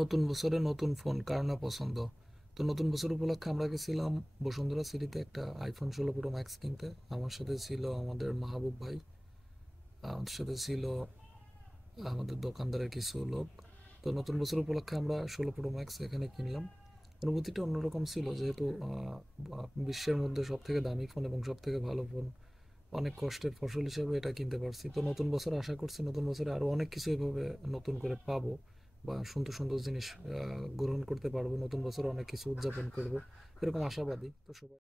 নতুন বছরে নতুন ফোন কার না পছন্দ। তো নতুন বছর উপলক্ষে আমরা গেছিলাম বসুন্ধরা সিটিতে একটা আইফোন 16 প্রো ম্যাক্স কিনতে। আমার সাথে ছিল আমাদের মাহবুব ভাই, আমাদের সাথে ছিল আমাদের দোকানদারের কিছু লোক। তো নতুন বছর উপলক্ষে আমরা 16 প্রো ম্যাক্স এখানে কিনলাম। অনুভূতিটা অন্যরকম ছিল, যেহেতু বিশ্বের মধ্যে সব থেকে দামি ফোন এবং সব থেকে ভালো ফোন, অনেক কষ্টের ফসল হিসেবে এটা কিনতে পারছি। তো নতুন বছর আশা করছি নতুন বছরে আরো অনেক কিছু এভাবে নতুন করে পাবো, বা সুন্দর সুন্দর জিনিস গ্রহণ করতে পারবো। নতুন বছর অনেক কিছু উদযাপন করব, এরকম আশাবাদী। তো সবাই